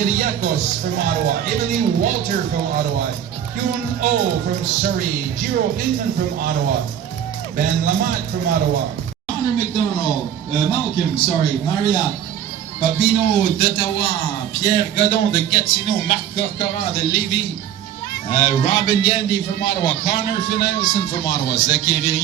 Kiriakos from Ottawa, Emily Walter from Ottawa, Hyun Oh from Surrey, Jiro Inman from Ottawa, Ben Lamat from Ottawa, Connor McDonald, Maria Babino d'Ottawa, Pierre Godon de Gatineau, Marc Corcoran de Lévis, Robin Yandy from Ottawa, Connor Finelson from Ottawa, Zachary.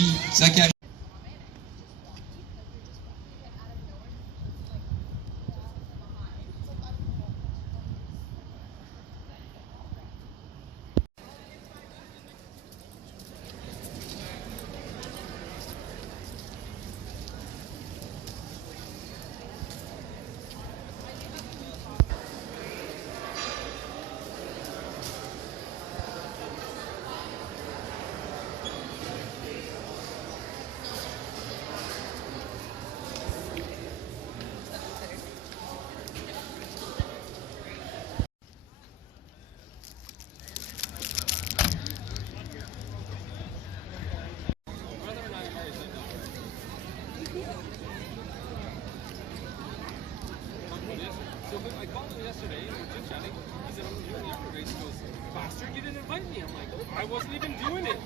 So I called him yesterday and we were chit chatting. He said, I'm doing the upper race. He goes, bastard, you didn't invite me. I'm like, I wasn't even doing it.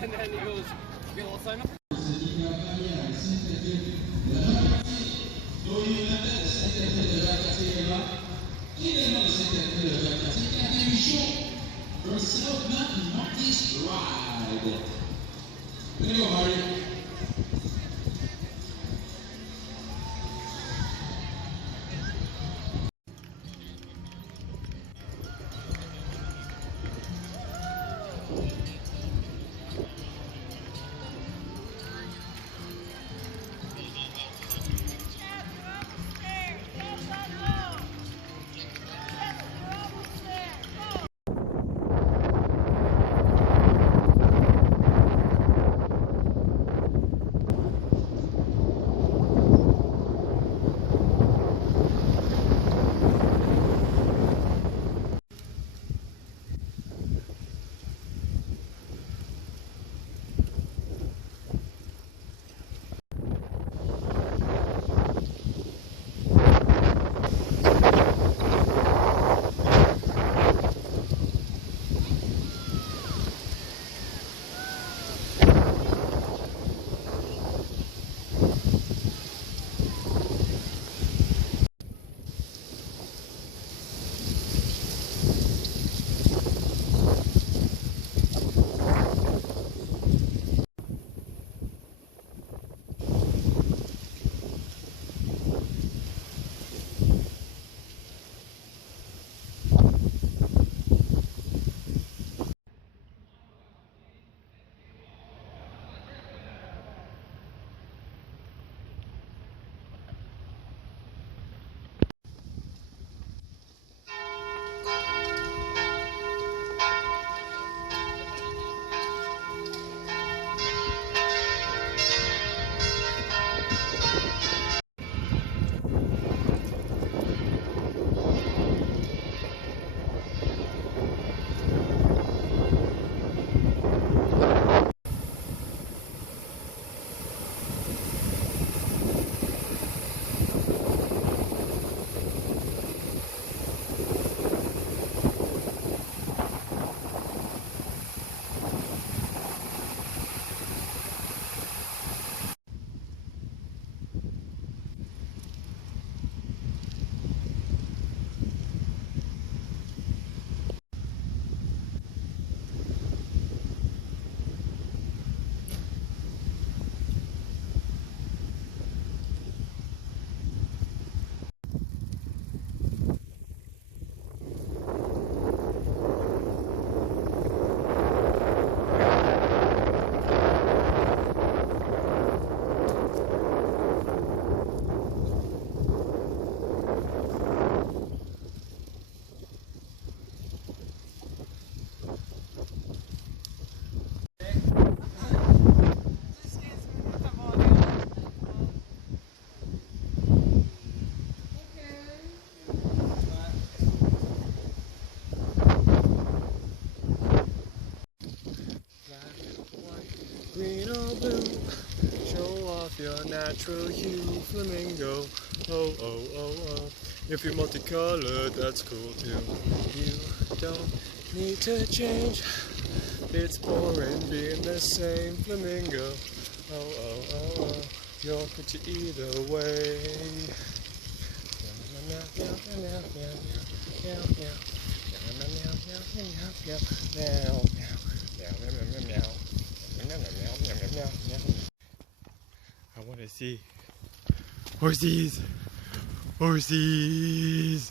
And then he goes, okay, well, I'll sign up. Green or blue, show off your natural hue, flamingo. Oh, oh, oh, oh. If you're multicolored, that's cool too. You don't need to change. It's boring being the same flamingo. Oh, oh, oh, oh. You're pretty either way. I want to see horsies. Horsies.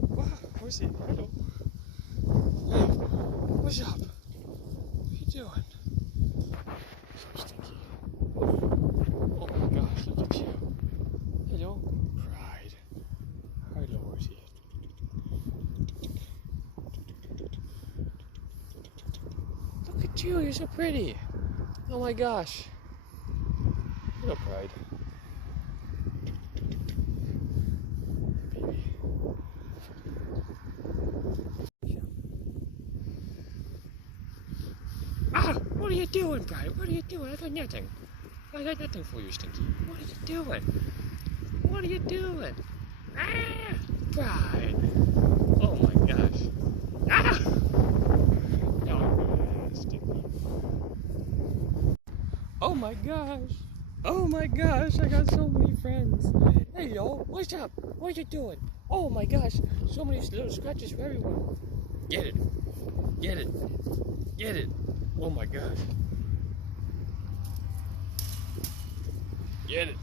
Wow, horsey, hello. Hey, what's up? What are you doing? So stinky. Oh my gosh, look at you. Hello, Pride. Hello, horsey. Look at you, you're so pretty. Oh my gosh. Hello, Pride. Baby. Ah! What are you doing, Pride? What are you doing? I got nothing. I got nothing for you, Stinky. What are you doing? What are you doing? Ah! Pride. Oh my gosh. Ah! No, Stinky. Oh my gosh. Oh my gosh, I got so many friends. Hey yo, what's up? What are you doing? Oh my gosh, so many little scratches for everyone. Get it. Get it. Get it. Oh my gosh. Get it.